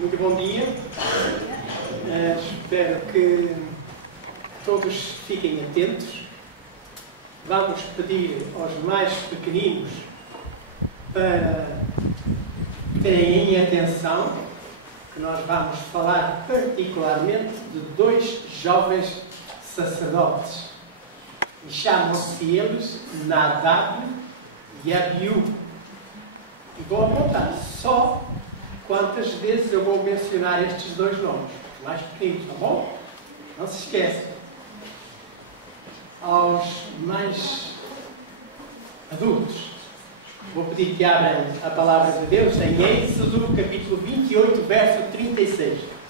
Muito bom dia. Espero que todos fiquem atentos. Vamos pedir aos mais pequeninos para terem em atenção que nós vamos falar particularmente de dois jovens sacerdotes. E chamam-se eles Nadab e Abiú. E vou apontar só quantas vezes eu vou mencionar estes dois nomes. Mais pequenos, tá bom? Não se esqueçam. Aos mais adultos, vou pedir que abram a palavra de Deus em Êxodo, capítulo 28, verso 36.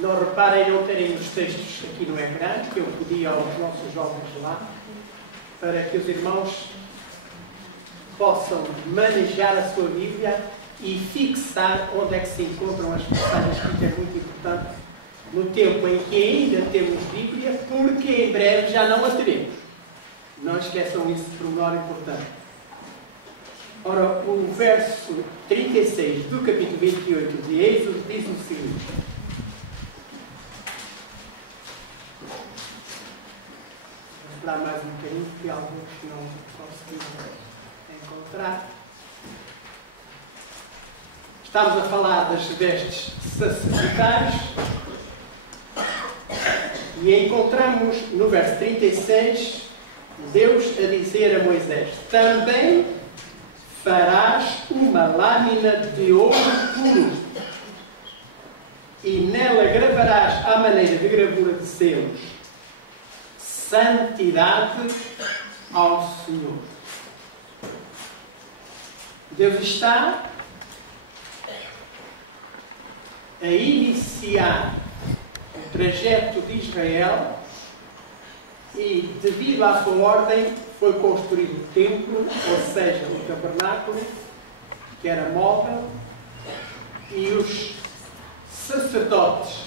Não reparem não terem os textos aqui no ecrã, que eu pedi aos nossos jovens lá, para que os irmãos possam manejar a sua Bíblia e fixar onde é que se encontram as passagens, que é muito importante no tempo em que ainda temos Bíblia, porque em breve já não a teremos. Não esqueçam isso, pormenor importante. Ora, o verso 36 do capítulo 28 de Êxodo diz o seguinte: Vou esperar mais um bocadinho, porque há alguns que não conseguimos encontrar. Estamos a falar das vestes sacerdotais e encontramos no verso 36 Deus a dizer a Moisés: também farás uma lâmina de ouro puro e nela gravarás à maneira de gravura de selos: santidade ao Senhor. Deus está a iniciar o trajeto de Israel e, devido à sua ordem, foi construído o templo, ou seja, o tabernáculo, que era móvel, e os sacerdotes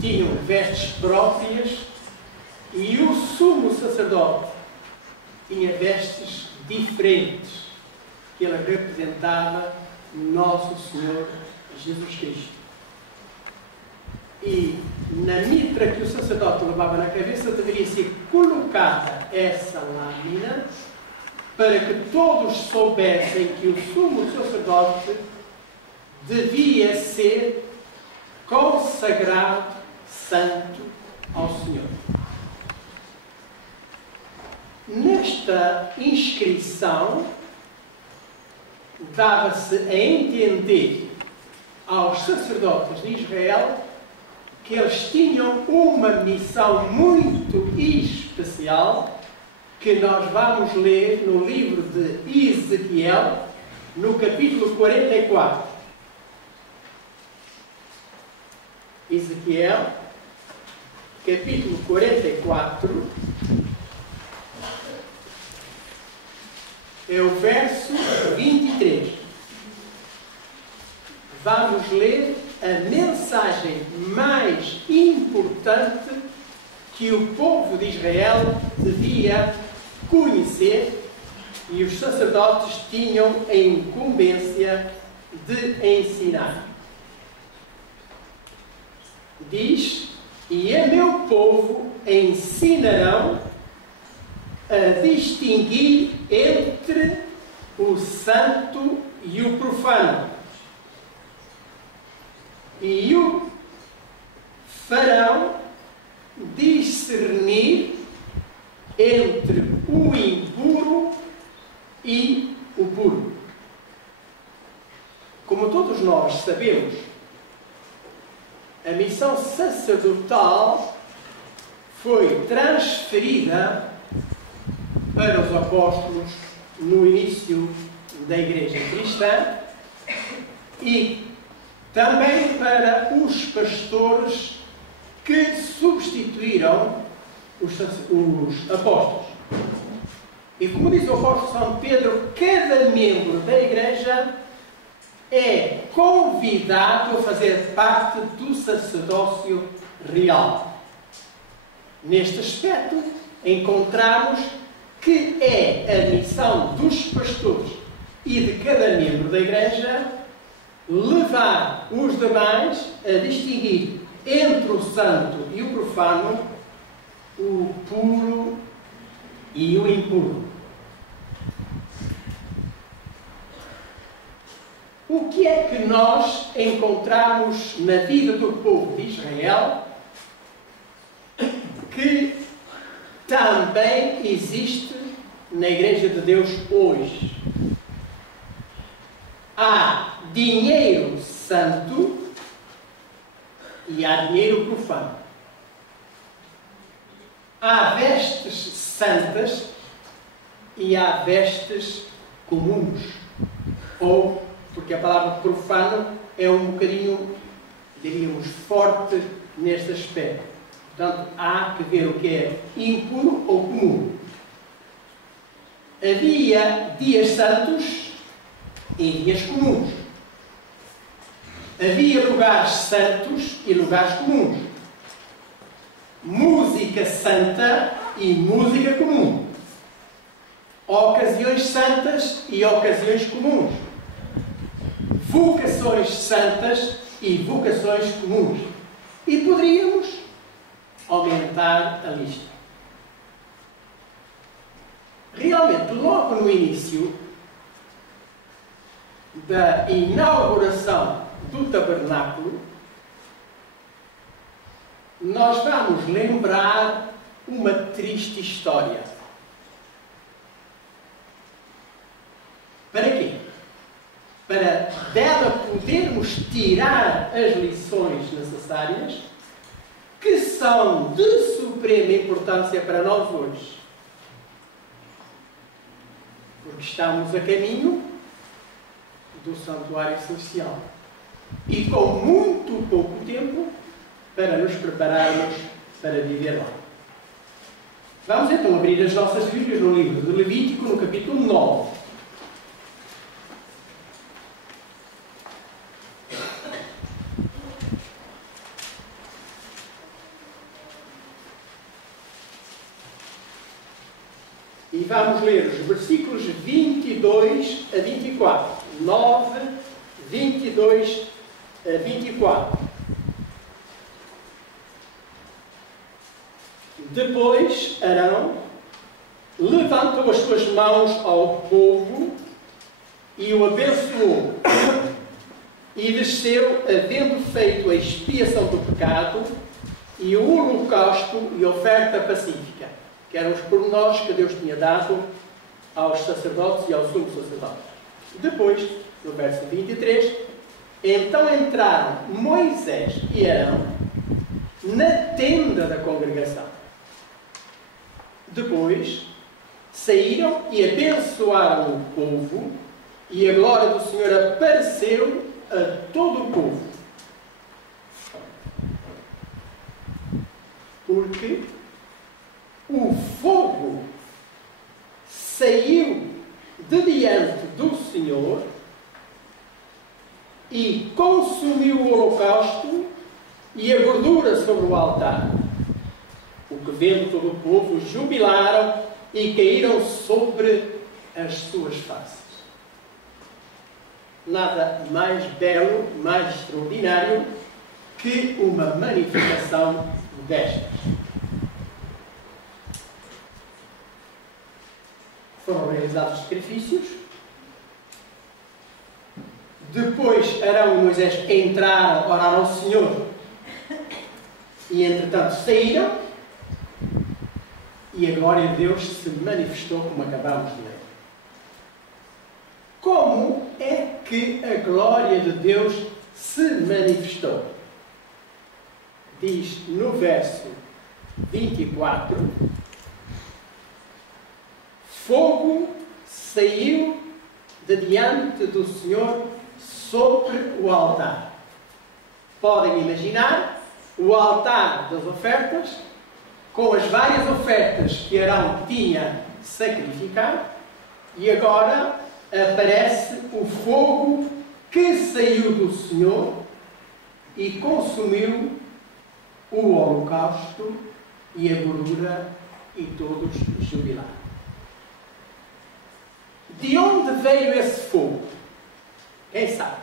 tinham vestes próprias e o sumo sacerdote tinha vestes diferentes, que ele representava nosso Senhor Jesus Cristo. E na mitra que o sacerdote levava na cabeça deveria ser colocada essa lâmina para que todos soubessem que o sumo sacerdote devia ser consagrado santo ao Senhor. Nesta inscrição dava-se a entender aos sacerdotes de Israel que eles tinham uma missão muito especial, que nós vamos ler no livro de Ezequiel, no capítulo 44. Ezequiel, capítulo 44, é o verso 23. Vamos ler a mensagem mais importante que o povo de Israel devia conhecer e os sacerdotes tinham a incumbência de ensinar. Diz: e a meu povo ensinarão a distinguir entre o santo e o profano, e o farão discernir entre o impuro e o puro. Como todos nós sabemos, a missão sacerdotal foi transferida para os apóstolos no início da Igreja Cristã e também para os pastores que substituíram os apóstolos. E como diz o apóstolo São Pedro, cada membro da Igreja é convidado a fazer parte do sacerdócio real. Neste aspecto, encontramos que é a missão dos pastores e de cada membro da Igreja levar os demais a distinguir entre o santo e o profano, o puro e o impuro. O que é que nós encontramos na vida do povo de Israel que também existe na Igreja de Deus hoje? Há dinheiro santo e há dinheiro profano. Há vestes santas e há vestes comuns. Ou, porque a palavra profano é um bocadinho, diríamos, forte neste aspecto. Portanto, há que ver o que é impuro ou comum. Havia dias santos e dias comuns. Havia lugares santos e lugares comuns. Música santa e música comum. Ocasiões santas e ocasiões comuns. Vocações santas e vocações comuns. E poderíamos aumentar a lista. Realmente, logo no início da inauguração do tabernáculo, nós vamos lembrar uma triste história. Para quê? Para dela podermos tirar as lições necessárias que são de suprema importância para nós hoje. Porque estamos a caminho do santuário celestial. E com muito pouco tempo para nos prepararmos para viver lá. Vamos então abrir as nossas Bíblias no livro de Levítico, no capítulo 9. E vamos ler os versículos 22 a 24. 9, 22 a 24. Depois, Arão levantou as suas mãos ao povo e o abençoou. E desceu, havendo feito a expiação do pecado e o holocausto e oferta pacífica, que eram os pormenores que Deus tinha dado aos sacerdotes e ao sumo sacerdote. Depois, no verso 23, então entraram Moisés e Arão na tenda da congregação. Depois, saíram e abençoaram o povo, e a glória do Senhor apareceu a todo o povo. Porque o fogo saiu de diante do Senhor e consumiu o holocausto e a gordura sobre o altar. O que vendo todo o povo, jubilaram e caíram sobre as suas faces. Nada mais belo, mais extraordinário que uma manifestação destas. Foram realizados sacrifícios. Depois Arão e Moisés entraram, oraram ao Senhor e entretanto saíram, e a glória de Deus se manifestou, como acabamos de ler. Como é que a glória de Deus se manifestou? Diz no verso 24: fogo saiu de diante do Senhor sobre o altar. Podem imaginar o altar das ofertas, com as várias ofertas que Arão tinha sacrificado, e agora aparece o fogo que saiu do Senhor e consumiu o holocausto e a gordura, e todos jubilaram. De onde veio esse fogo? Quem sabe?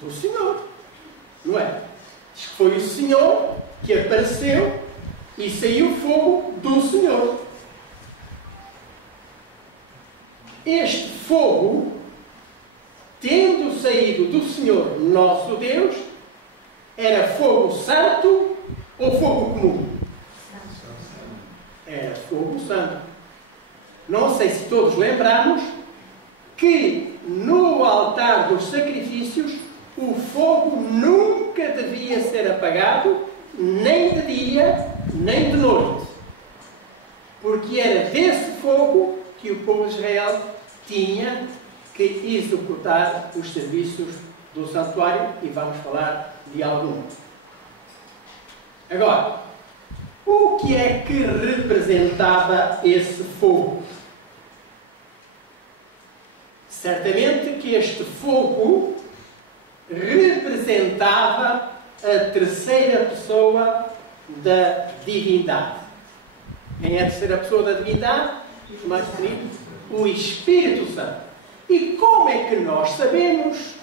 Do Senhor, não é? Diz que foi o Senhor que apareceu e saiu fogo do Senhor. Este fogo, tendo saído do Senhor nosso Deus, era fogo santo ou fogo comum? Era fogo santo. Não sei se todos lembramos que no altar dos sacrifícios o fogo nunca devia ser apagado, nem de dia, nem de noite. Porque era desse fogo que o povo de Israel tinha que executar os serviços do santuário, e vamos falar de algum. Agora, o que é que representava esse fogo? Certamente que este fogo representava a terceira pessoa da divindade. Quem é a terceira pessoa da divindade? Os mais queridos, o Espírito Santo. E como é que nós sabemos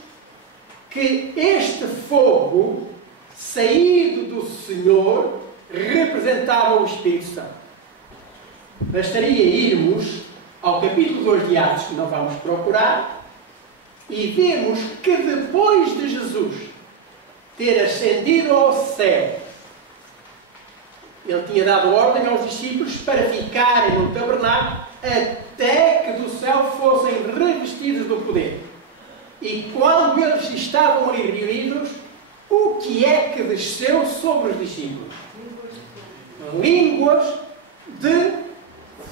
que este fogo saído do Senhor representava o Espírito Santo? Bastaria irmos ao capítulo 2 de Atos, que não vamos procurar, e vemos que depois de Jesus ter ascendido ao céu, ele tinha dado ordem aos discípulos para ficarem no tabernáculo até que do céu fossem revestidos do poder. E quando eles estavam ali reunidos, o que é que desceu sobre os discípulos? Línguas de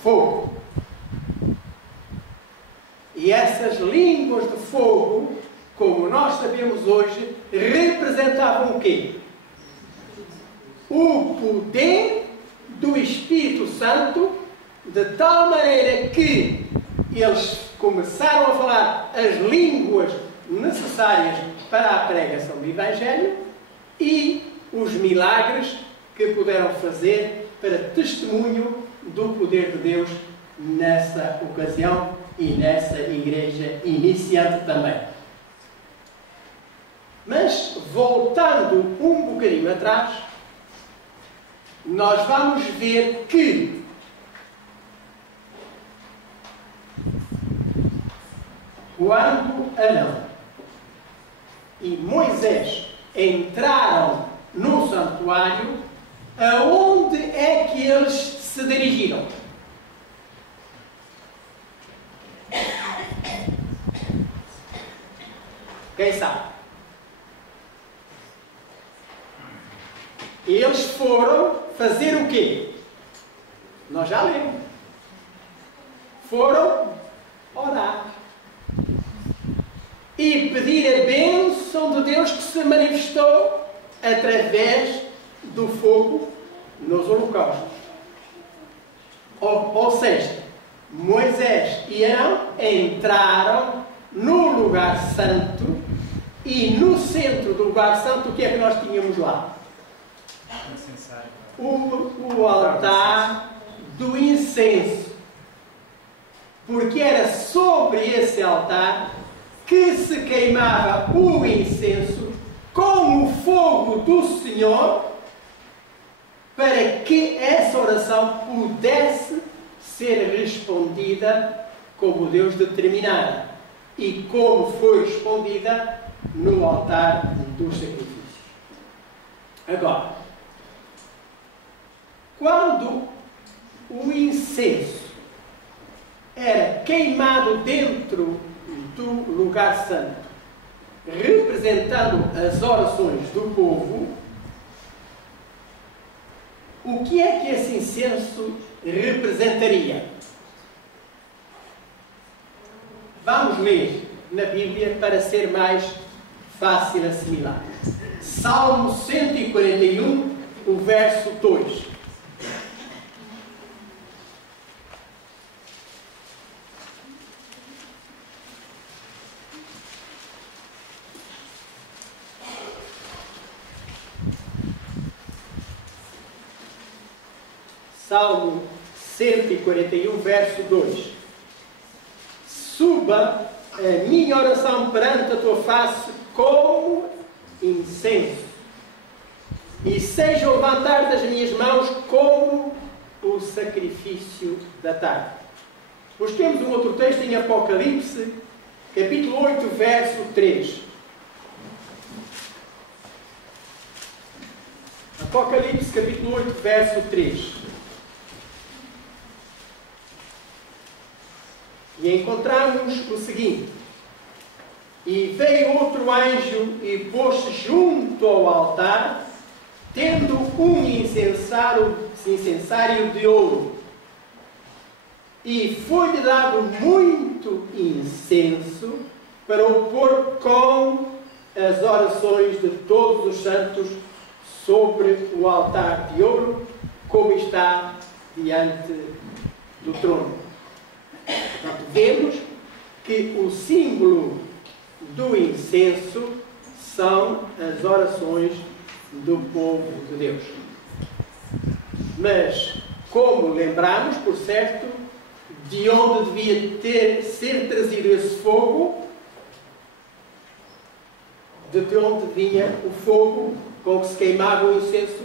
fogo. E essas línguas de fogo, como nós sabemos hoje, representavam o quê? O poder do Espírito Santo, de tal maneira que eles começaram a falar as línguas necessárias para a pregação do Evangelho e os milagres que puderam fazer para testemunho do poder de Deus nessa ocasião e nessa igreja iniciante também. Mas, voltando um bocadinho atrás, nós vamos ver que quando Arão e Moisés entraram no santuário, aonde é que eles se dirigiram? Quem sabe? Eles foram fazer o quê? Nós já lemos. Foram orar. E pedir a bênção de Deus que se manifestou através do fogo nos holocaustos. Ou seja, Moisés e Arão entraram no lugar santo, e no centro do lugar santo, o que é que nós tínhamos lá? O altar do incenso. Porque era sobre esse altar que se queimava o incenso com o fogo do Senhor, para que essa oração pudesse ser respondida como Deus determinara, e como foi respondida no altar dos sacrifícios. Agora, quando o incenso era queimado dentro do lugar santo, representando as orações do povo, o que é que esse incenso representaria? Vamos ler na Bíblia para ser mais fácil assimilar. Salmo 141, o verso 2. Salmo 141, verso 2. Suba a minha oração perante a tua face como incenso, e seja o levantar das minhas mãos como o sacrifício da tarde. Busquemos um outro texto em Apocalipse, capítulo 8, verso 3. Apocalipse, capítulo 8, verso 3. E encontramos o seguinte: e veio outro anjo e pôs-se junto ao altar, tendo um incensário de ouro. E foi-lhe dado muito incenso para o pôr com as orações de todos os santos sobre o altar de ouro, como está diante do trono. Portanto, vemos que o símbolo do incenso são as orações do povo de Deus. Mas, como lembramos, por certo, de onde devia ser trazido esse fogo? De onde vinha o fogo com que se queimava o incenso?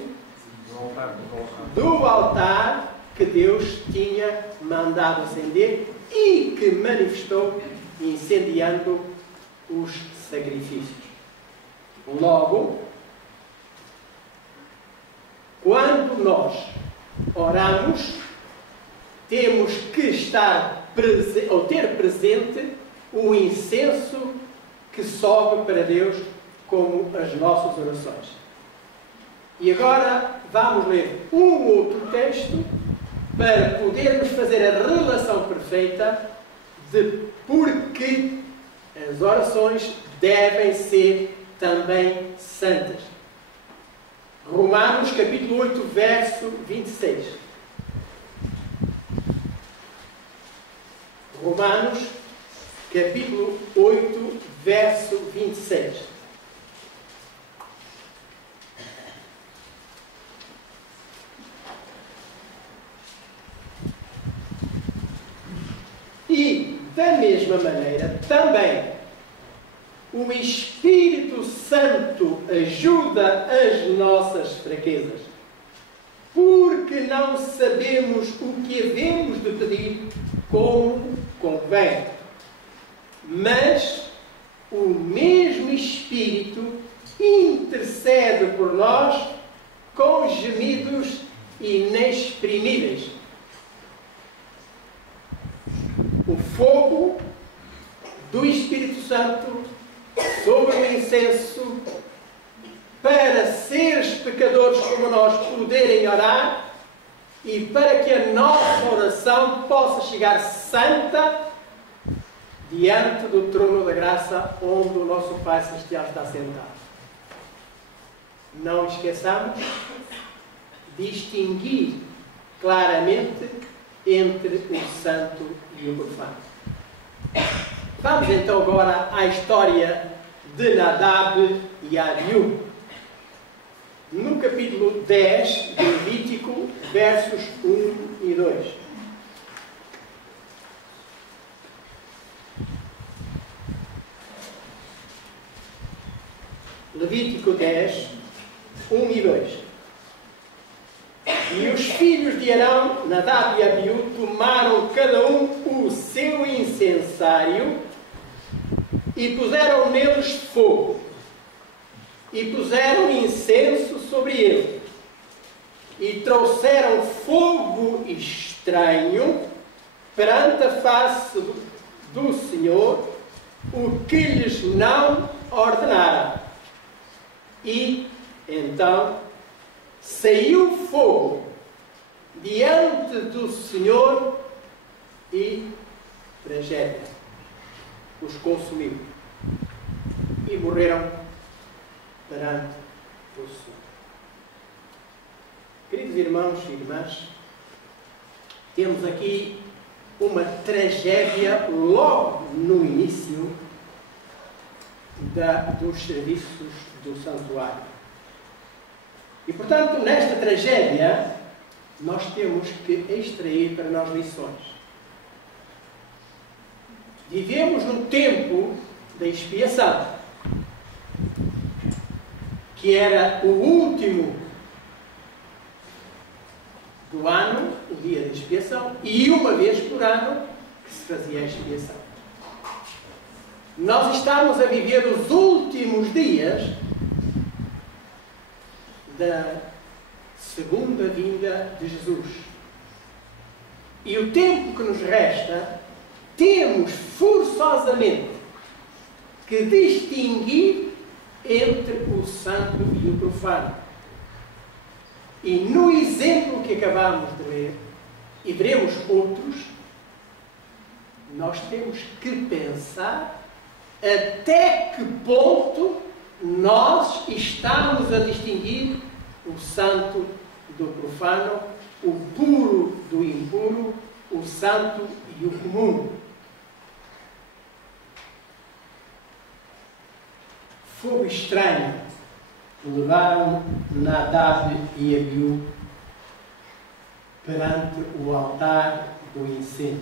Do altar que Deus tinha mandado acender e que manifestou incendiando os sacrifícios. Logo, quando nós oramos, temos que ter presente o incenso que sobe para Deus como as nossas orações. E agora vamos ler um outro texto para podermos fazer a relação perfeita de porque as orações devem ser também santas. Romanos capítulo 8, verso 26. Romanos capítulo 8, verso 26. E, da mesma maneira, também o Espírito Santo ajuda as nossas fraquezas, porque não sabemos o que havemos de pedir como convém. Mas o mesmo Espírito intercede por nós com gemidos inexprimíveis. O fogo do Espírito Santo sobre o incenso, para seres pecadores como nós poderem orar e para que a nossa oração possa chegar santa diante do trono da graça onde o nosso Pai Celestial está sentado. Não esqueçamos de distinguir claramente entre o santo e o profano. Vamos então agora à história de Nadab e Abiú. No capítulo 10 de Levítico, versos 1 e 2. Levítico 10, 1 e 2. E os filhos de Arão, Nadab e Abiú, tomaram cada um o seu incensário e puseram neles fogo. E puseram incenso sobre ele. E trouxeram fogo estranho perante a face do Senhor, o que lhes não ordenara. E então saiu fogo diante do Senhor e tragédia os consumiu e morreram perante o Senhor. Queridos irmãos e irmãs, temos aqui uma tragédia logo no início dos serviços do santuário. E, portanto, nesta tragédia, nós temos que extrair para nós lições. Vivemos no tempo da expiação, que era o último do ano, o dia da expiação, e uma vez por ano que se fazia a expiação. Nós estamos a viver os últimos dias da segunda vinda de Jesus. E o tempo que nos resta, temos forçosamente que distinguir entre o santo e o profano. E no exemplo que acabamos de ler, e veremos outros, nós temos que pensar até que ponto nós estamos a distinguir o santo do profano, o puro do impuro, o santo e o comum. Fogo estranho levaram Nadab e Abiú perante o altar do incenso.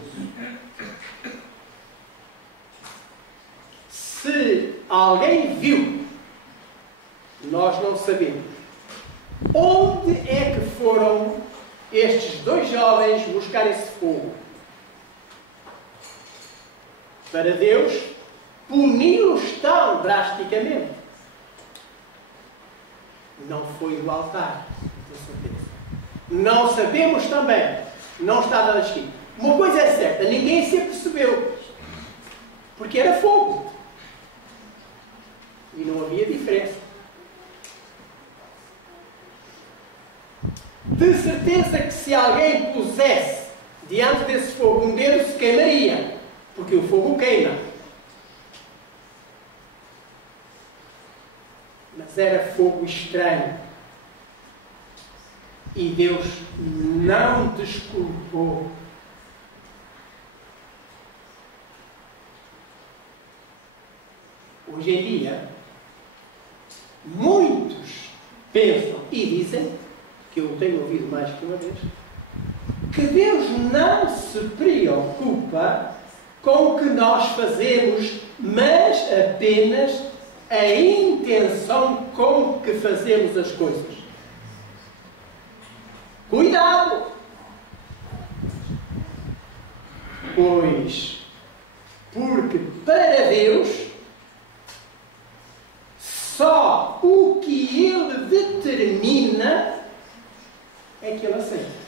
Se alguém viu, nós não sabemos. Onde é que foram estes dois jovens buscar esse fogo? Para Deus puni-los tão drasticamente. Não foi do altar, com certeza. Não sabemos também. Não está nada escrito. Uma coisa é certa, ninguém se apercebeu. Porque era fogo. E não havia diferença. De certeza que se alguém pusesse diante desse fogo um dedo, se queimaria. Porque o fogo queima. Mas era fogo estranho. E Deus não desculpou. Hoje em dia, muitos pensam e dizem, que eu tenho ouvido mais que uma vez, que Deus não se preocupa com o que nós fazemos, mas apenas a intenção com que fazemos as coisas. Cuidado! Pois, porque para Deus, só o que Ele determina é que Ele aceita.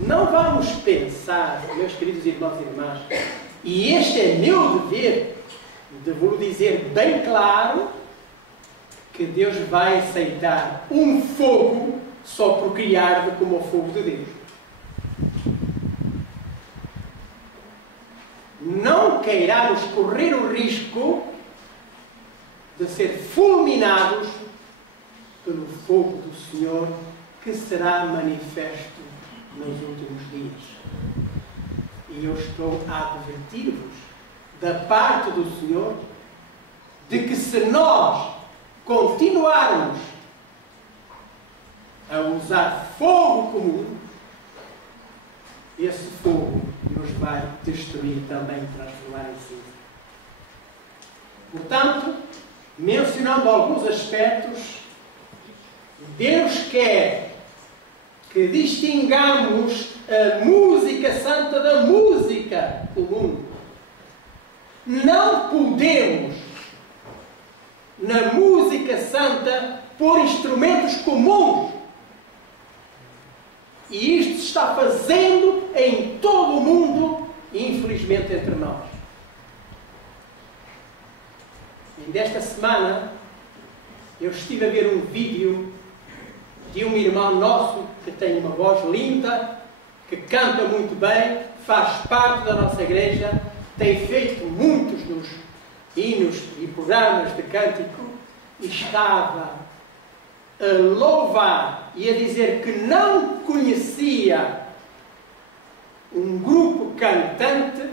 Não vamos pensar, meus queridos irmãos e irmãs, e este é meu dever, devo dizer bem claro, que Deus vai aceitar um fogo só por criar como o fogo de Deus. Não queiramos correr o risco de ser fulminados pelo fogo do Senhor, que será manifesto nos últimos dias. E eu estou a advertir-vos, da parte do Senhor, de que se nós continuarmos a usar fogo comum, esse fogo nos vai destruir também, transformar em cinza. Portanto, mencionando alguns aspectos, Deus quer que distingamos a música santa da música comum. Não podemos, na música santa, pôr instrumentos comuns. E isto se está fazendo em todo o mundo e, infelizmente, entre nós. E desta semana, eu estive a ver um vídeo de um irmão nosso que tem uma voz linda, que canta muito bem, faz parte da nossa igreja, tem feito muitos dos hinos e programas de cântico, e estava a louvar e a dizer que não conhecia um grupo cantante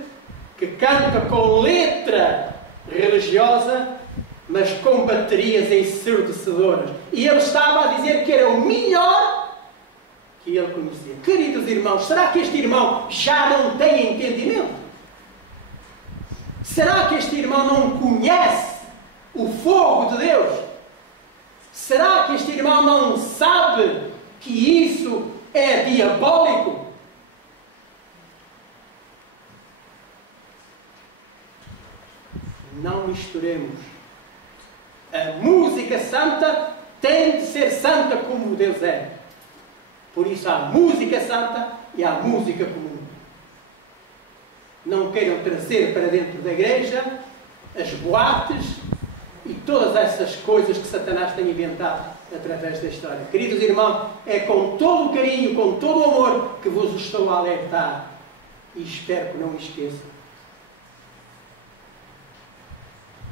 que canta com letra religiosa, mas com baterias ensurdecedoras. E ele estava a dizer que era o melhor que ele conhecia. Queridos irmãos, será que este irmão já não tem entendimento? Será que este irmão não conhece o fogo de Deus? Será que este irmão não sabe que isso é diabólico? Não misturemos. A música santa tem de ser santa como Deus é. Por isso há música santa e há música comum. Não queiram trazer para dentro da igreja as boates e todas essas coisas que Satanás tem inventado através da história. Queridos irmãos, é com todo o carinho, com todo o amor que vos estou a alertar. E espero que não me esqueçam.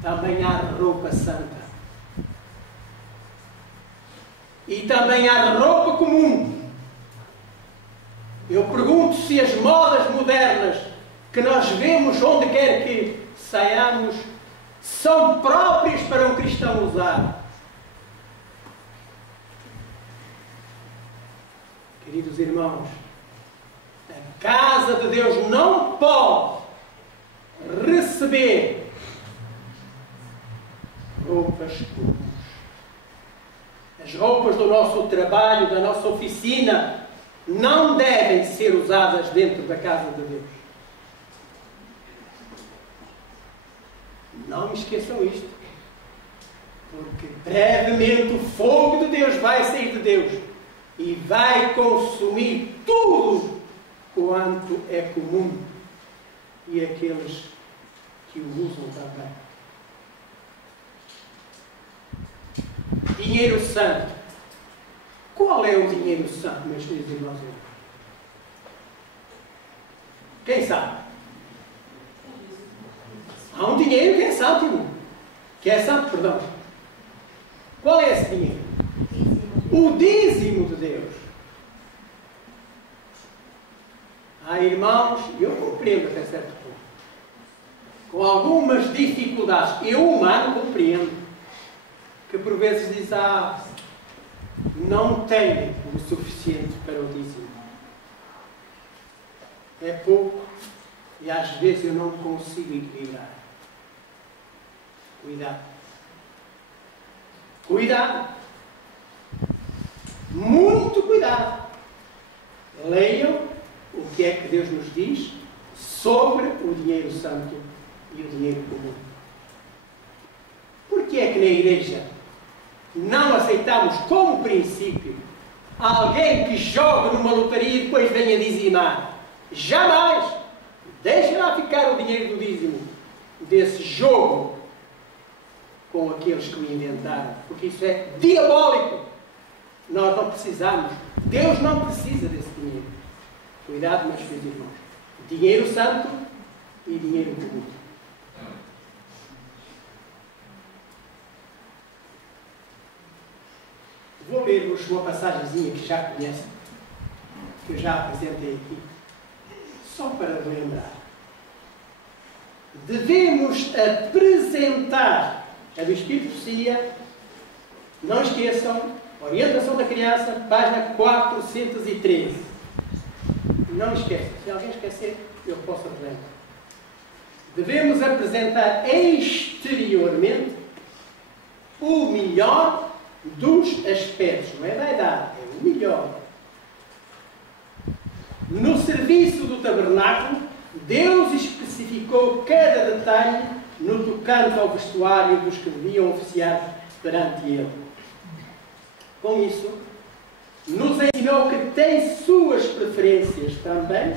Também há roupa santa. E também há roupa comum. Eu pergunto se as modas modernas que nós vemos onde quer que saiamos são próprias para um cristão usar. Queridos irmãos, a casa de Deus não pode receber roupas comuns. As roupas do nosso trabalho, da nossa oficina, não devem ser usadas dentro da casa de Deus. Não me esqueçam isto. Porque brevemente o fogo de Deus vai sair de Deus e vai consumir tudo quanto é comum e aqueles que o usam também. Dinheiro santo. Qual é o dinheiro santo, meus queridos irmãos? Quem sabe? Há um dinheiro que é santo, irmão. Que é santo, perdão. Qual é esse dinheiro? O dízimo de Deus. Há irmãos, e eu compreendo até certo ponto, com algumas dificuldades, eu humano compreendo, que por vezes diz, não tenho o suficiente para o dízimo. É pouco e às vezes eu não consigo equilibrar. Cuidado. Cuidado. Muito cuidado. Leiam o que é que Deus nos diz sobre o dinheiro santo e o dinheiro comum. Por que é que na igreja não aceitamos como princípio alguém que joga numa lotaria e depois venha dizimar? Jamais! Deixa lá ficar o dinheiro do dízimo desse jogo com aqueles que o inventaram, porque isso é diabólico. Nós não precisamos. Deus não precisa desse dinheiro. Cuidado, meus filhos e irmãos. Dinheiro santo e dinheiro comum. Vou ler-vos uma passagemzinha que já conhecem, que eu já apresentei aqui, só para lembrar. Devemos apresentar a do Espírito de Profecia, não esqueçam, Orientação da Criança, página 413. Não esqueçam, se alguém esquecer, eu posso relembrar. Devemos apresentar exteriormente o melhor dos aspectos, não é da idade, é o melhor. No serviço do tabernáculo, Deus especificou cada detalhe no tocante ao vestuário dos que deviam oficiar perante Ele. Com isso, nos ensinou que tem suas preferências também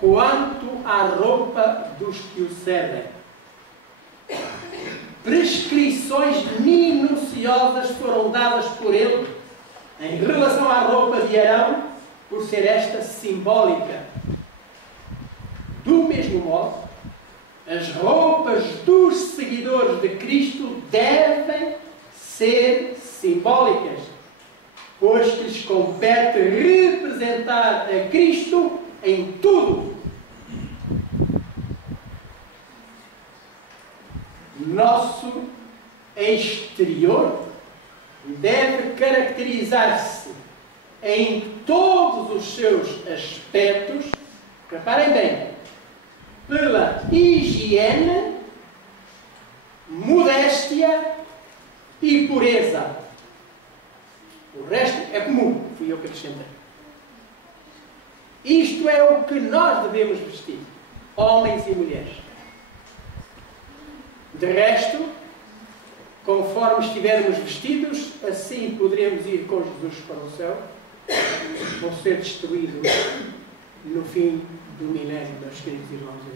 quanto à roupa dos que o servem. Prescrições minuciosas foram dadas por ele em relação à roupa de Arão, por ser esta simbólica. Do mesmo modo, as roupas dos seguidores de Cristo devem ser simbólicas, pois que lhes compete representar a Cristo em tudo. Nosso exterior deve caracterizar-se em todos os seus aspectos, reparem bem, pela higiene, modéstia e pureza. O resto é comum, fui eu que acrescentei. Isto é o que nós devemos vestir, homens e mulheres. De resto, conforme estivermos vestidos, assim poderemos ir com Jesus para o céu, ou ser destruídos no fim do milénio, meus queridos irmãos e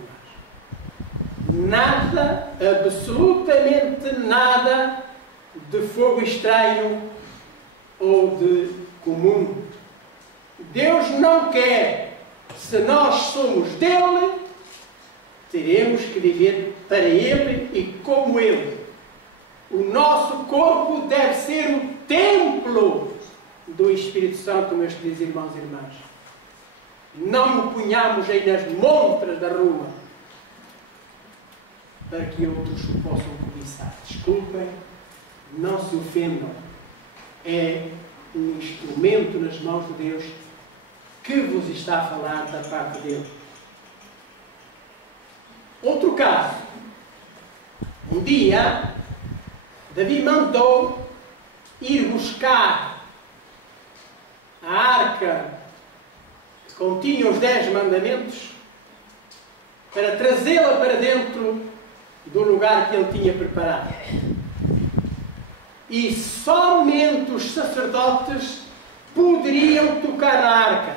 irmãs. Nada, absolutamente nada, de fogo estranho ou de comum. Deus não quer. Se nós somos dele, teremos que viver para ele e como ele. O nosso corpo deve ser o templo do Espírito Santo, meus queridos irmãos e irmãs. Não o ponhamos aí nas montras da rua para que outros o possam cobiçar. Desculpem, não se ofendam. É um instrumento nas mãos de Deus que vos está a falar da parte dele. Outro caso. Um dia, Davi mandou ir buscar a arca que continha os 10 mandamentos para trazê-la para dentro do lugar que ele tinha preparado. E somente os sacerdotes poderiam tocar na arca.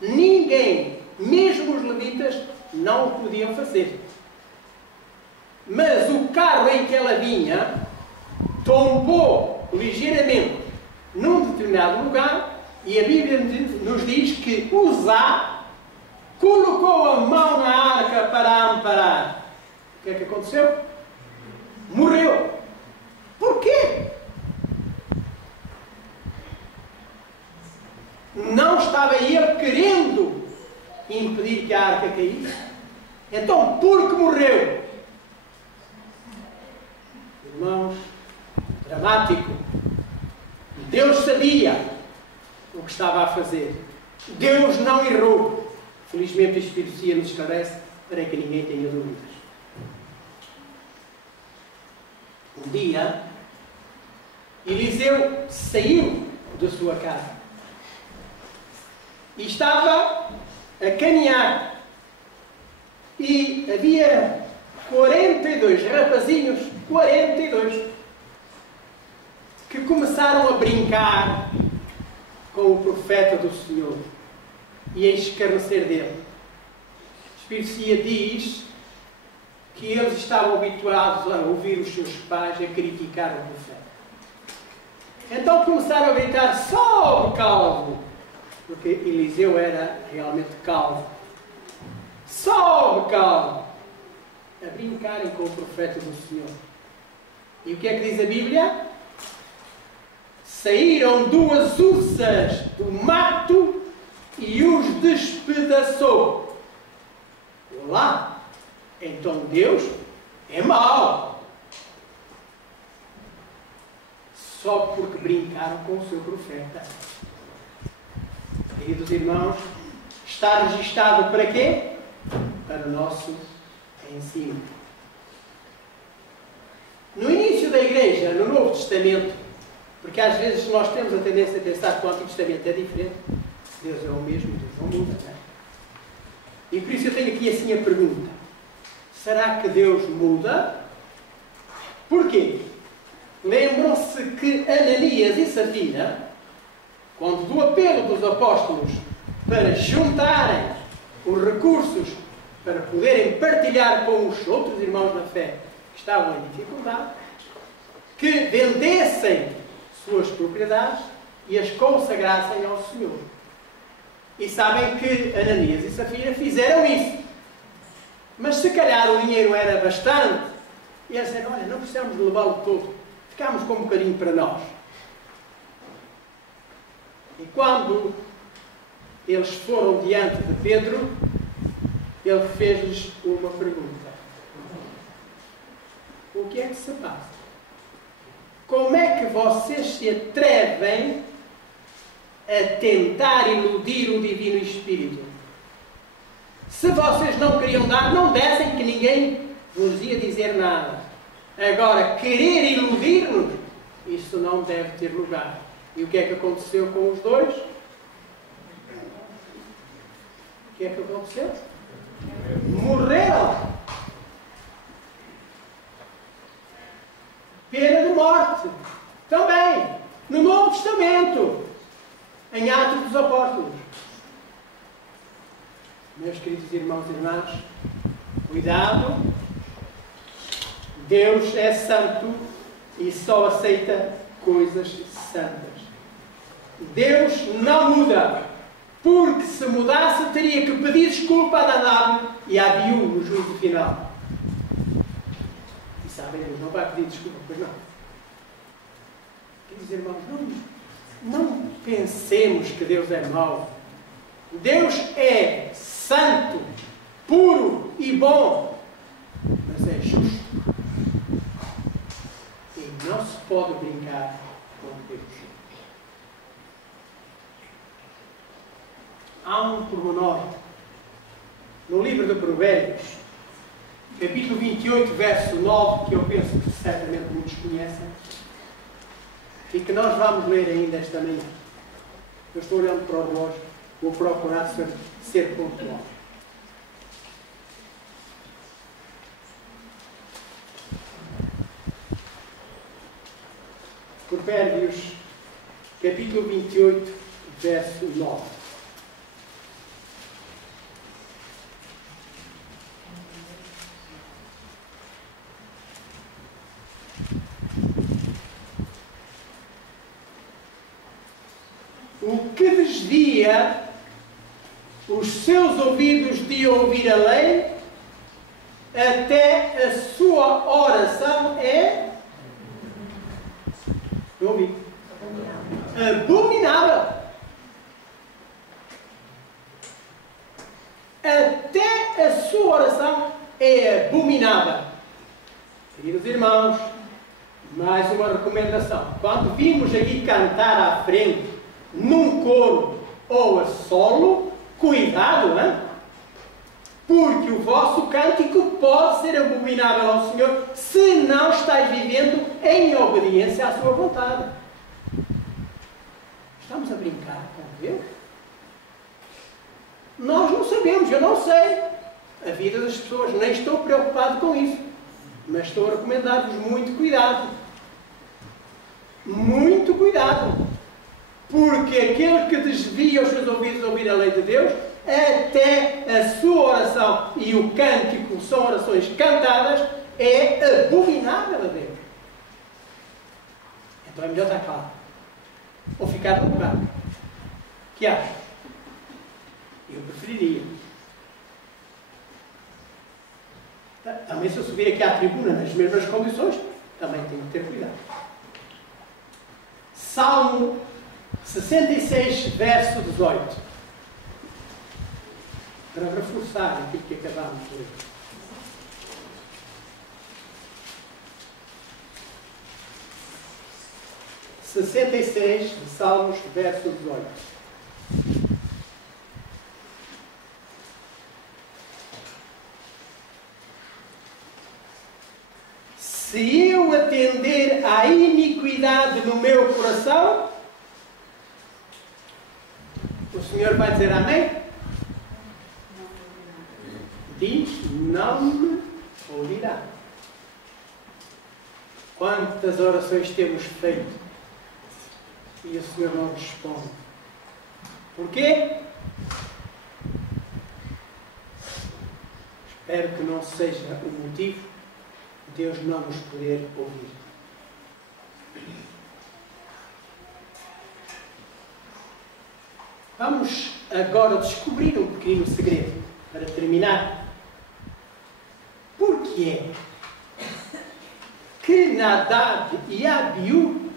Ninguém, mesmo os levitas, não o podiam fazer. Mas o carro em que ela vinha tombou ligeiramente num determinado lugar e a Bíblia nos diz que Uzá colocou a mão na arca para a amparar. O que é que aconteceu? Morreu. Porquê? Não estava ele querendo impedir que a arca caísse? Então, porque morreu? Irmãos, dramático. Deus sabia o que estava a fazer. Deus não errou. Felizmente o Espírito Santo nos esclarece para que ninguém tenha dúvidas. Um dia, Eliseu saiu da sua casa e estava a caminhar e havia 42 rapazinhos, 42, que começaram a brincar com o profeta do Senhor e a escarnecer dele. O Espírito Santo diz que eles estavam habituados a ouvir os seus pais a criticar o profeta. Então começaram a gritar: sobe, calvo! Porque Eliseu era realmente calvo. Sobe, calvo! A brincarem com o profeta do Senhor. E o que é que diz a Bíblia? Saíram 2 ursas do mato e os despedaçou. Olá! Então Deus é mau. Só porque brincaram com o seu profeta. Queridos irmãos, está registado para quê? Para o nosso ensino. No início da Igreja, no Novo Testamento, porque às vezes nós temos a tendência a pensar que o Antigo Testamento é diferente, Deus é o mesmo, Deus não muda, não é? E por isso eu tenho aqui assim a pergunta: será que Deus muda? Porquê? Lembram-se que Ananias e Safira, quando do apelo dos apóstolos para juntarem os recursos para poderem partilhar com os outros irmãos na fé que estavam em dificuldade, que vendessem suas propriedades e as consagrassem ao Senhor. E sabem que Ananias e Safira fizeram isso. Mas se calhar o dinheiro era bastante, e eles disseram: olha, não precisamos de levá-lo todo, ficámos com um bocadinho para nós. E quando eles foram diante de Pedro, ele fez-lhes uma pergunta: o que é que se passa? Como é que vocês se atrevem a tentar iludir o Divino Espírito. Se vocês não queriam dar, não dessem, que ninguém vos ia dizer nada. Agora, querer iludir-nos, isso não deve ter lugar. E o que é que aconteceu com os dois? O que é que aconteceu? Morreram. Pena de morte. Também, no Novo Testamento, em Atos dos Apóstolos. Meus queridos irmãos e irmãs, cuidado. Deus é santo e só aceita coisas santas. Deus não muda, porque se mudasse teria que pedir desculpa a Nadab e a Abiú no juízo final. E sabem, Deus não vai pedir desculpa, pois não. Queridos irmãos, não pensemos que Deus é mau. Deus é santo, puro e bom, mas é justo. E não se pode brincar com Deus. Há um pormenor no livro de Provérbios, capítulo 28, verso 9, que eu penso que certamente muitos conhecem, e que nós vamos ler ainda esta manhã. Eu estou olhando para o relógio, vou procurar ser pontual. Provérbios, capítulo 28, verso 9. O que desvia os seus ouvidos de ouvir a lei, até a sua oração é abominável. Até a sua oração é abominável. Queridos irmãos, mais uma recomendação. Quando vimos aqui cantar à frente, num coro ou a solo, cuidado, hein? Porque o vosso cântico pode ser abominável ao Senhor se não estáis vivendo em obediência à sua vontade. Estamos a brincar com Deus? Nós não sabemos, eu não sei a vida das pessoas, nem estou preocupado com isso, mas estou a recomendar-vos muito cuidado. Muito cuidado. Porque aquele que desvia os seus ouvidos de ouvir a lei de Deus, até a sua oração e o cântico são orações cantadas, é abominável a Deus. Então é melhor estar calmo. Ou ficar no lugar. O que acha? Eu preferiria. Também se eu subir aqui à tribuna nas mesmas condições, também tenho que ter cuidado. Salmo 66, verso 18. Para reforçar aquilo que acabámos de ler. Salmos, verso 18. Se eu atender à iniquidade no meu coração, o Senhor vai dizer amém? Diz, não me ouvirá. Quantas orações temos feito e o Senhor não responde? Porquê? Espero que não seja o motivo de Deus não nos poder ouvir. Vamos agora descobrir um pequeno segredo para terminar. Por que é que Nadab e Abiú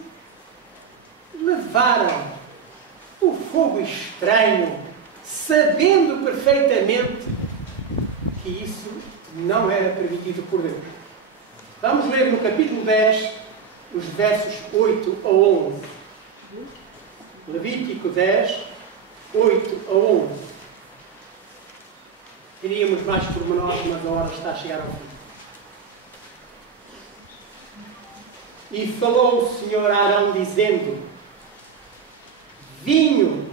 levaram o fogo estranho, sabendo perfeitamente que isso não era permitido por Deus? Vamos ler no capítulo 10, os versos 8 a 11. Levítico 10, 8 a 11. Queríamos mais pormenores, mas a hora está a chegar ao fim. E falou o Senhor a Arão, dizendo: vinho,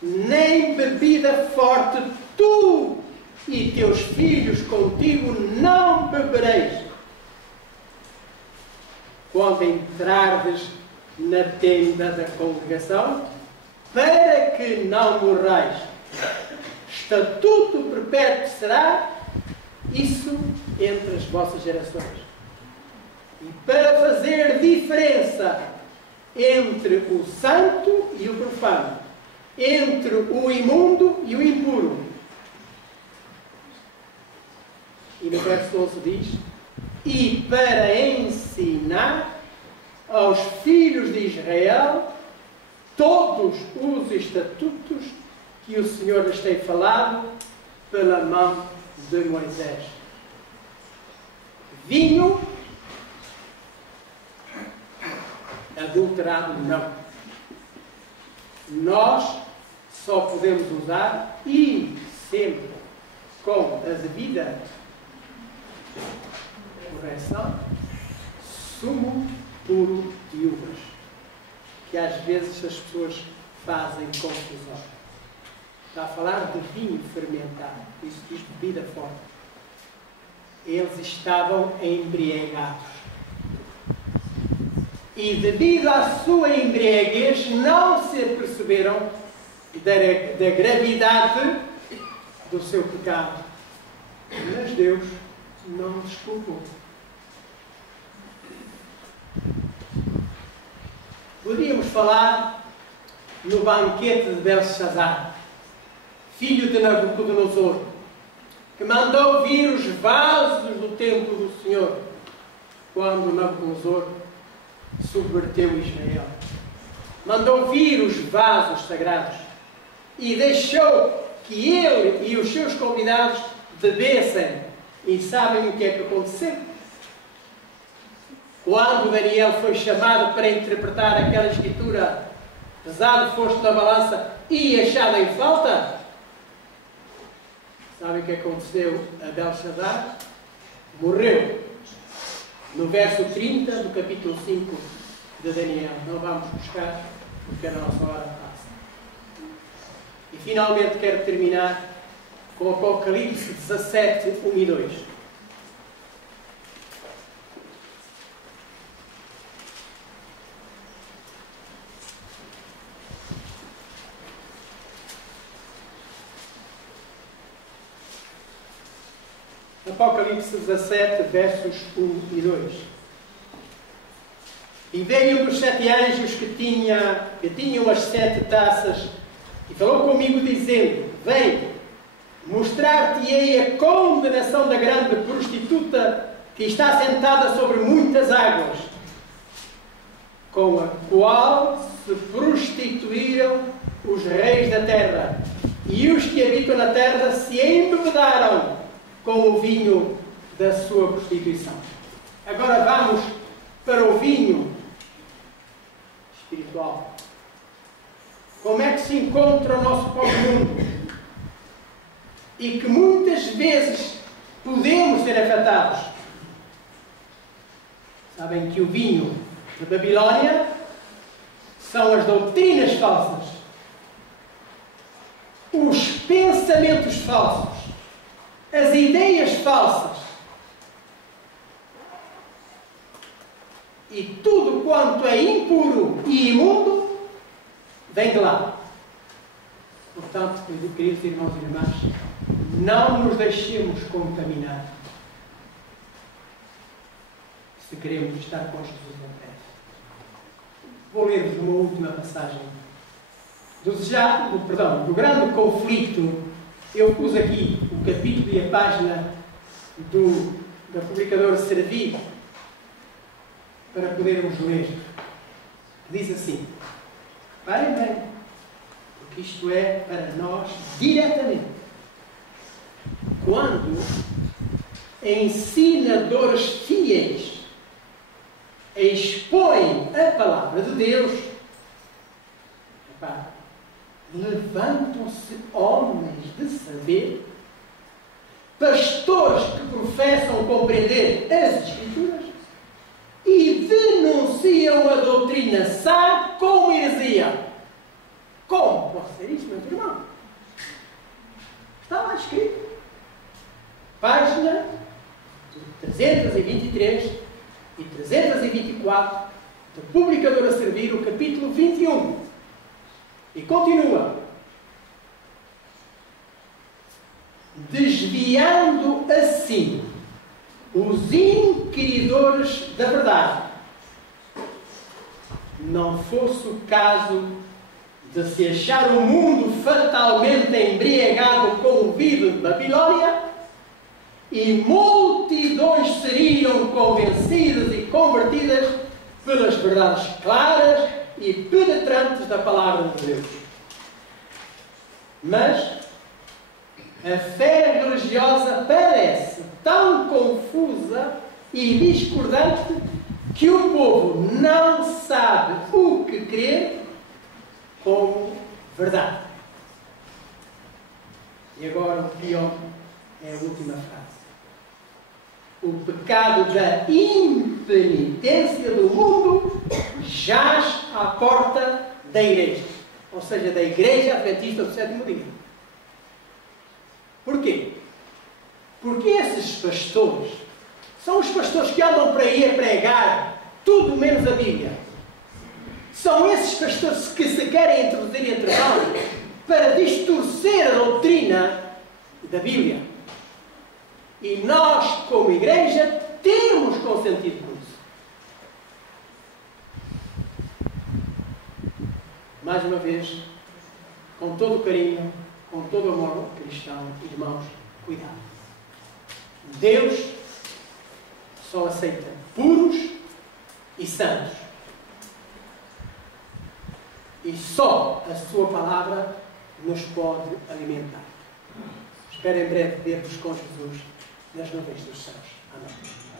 nem bebida forte, tu e teus filhos contigo não bebereis, quando entrardes na tenda da congregação, para que não morrais. Estatuto perpétuo será isso entre as vossas gerações. E para fazer diferença entre o santo e o profano, entre o imundo e o impuro. E no verso 11 diz: e para ensinar aos filhos de Israel todos os estatutos que o Senhor lhes tem falado pela mão de Moisés. Vinho adulterado não. Nós só podemos usar, e sempre com a devida correção, sumo puro de uvas, que às vezes as pessoas fazem confusão. Está a falar de vinho fermentado, isso diz bebida forte. Eles estavam embriagados. E devido à sua embriaguez, não se aperceberam da gravidade do seu pecado. Mas Deus não os culpou. Poderíamos falar no banquete de Belshazzar, filho de Nabucodonosor, que mandou vir os vasos do templo do Senhor, quando Nabucodonosor subverteu Israel. Mandou vir os vasos sagrados e deixou que ele e os seus convidados bebessem. E sabem o que é que aconteceu? Quando Daniel foi chamado para interpretar aquela escritura, pesado foste na balança e achado em falta, sabem o que aconteceu a Belshazzar? Morreu. No verso 30 do capítulo 5 de Daniel. Não vamos buscar, porque a nossa hora passa. E finalmente quero terminar com Apocalipse 17, 1 e 2. Apocalipse 17, versos 1 e 2. E veio um dos 7 anjos que tinham as 7 taças e falou comigo dizendo: vem, mostrar-te-ei a condenação da grande prostituta que está sentada sobre muitas águas, com a qual se prostituíram os reis da terra, e os que habitam na terra se embebedaram com o vinho da sua prostituição. Agora vamos para o vinho espiritual. Como é que se encontra o nosso próprio mundo? E que muitas vezes podemos ser afetados. Sabem que o vinho da Babilónia são as doutrinas falsas, os pensamentos falsos, as ideias falsas e tudo quanto é impuro e imundo vem de lá. Portanto, queridos irmãos e irmãs, não nos deixemos contaminar se queremos estar com Jesus na terra. Vou ler-vos uma última passagem do grande conflito. Eu pus aqui o capítulo e a página da publicadora Servi para podermos ler. Diz assim, parem bem, porque isto é para nós diretamente. Quando ensinadores fiéis expõem a palavra de Deus, levantam-se homens de saber, pastores que professam compreender as Escrituras e denunciam a doutrina sã como heresia. Como pode ser isso, meu irmão? Está lá escrito. Página 323 e 324 da Publicadora Servir, o capítulo 21. E continua. Desviando assim os inquiridores da verdade, não fosse o caso de se achar o mundo fatalmente embriagado com o vinho de Babilônia, e multidões seriam convencidas e convertidas pelas verdades claras e penetrantes da palavra de Deus. Mas a fé religiosa parece tão confusa e discordante que o povo não sabe o que crer como verdade. E agora o pior é a última frase. O pecado da impenitência do mundo jaz à porta da igreja. Ou seja, da Igreja Adventista do Sétimo Dia. Porquê? Porque esses pastores são os pastores que andam por aí a pregar tudo menos a Bíblia. São esses pastores que se querem introduzir entre nós para distorcer a doutrina da Bíblia. E nós, como igreja, temos consentido com isso. Mais uma vez, com todo o carinho, com todo o amor cristão, irmãos, cuidado. Deus só aceita puros e santos. E só a sua palavra nos pode alimentar. Espero em breve ver-vos com Jesus nas nuvens dos céus. Amém.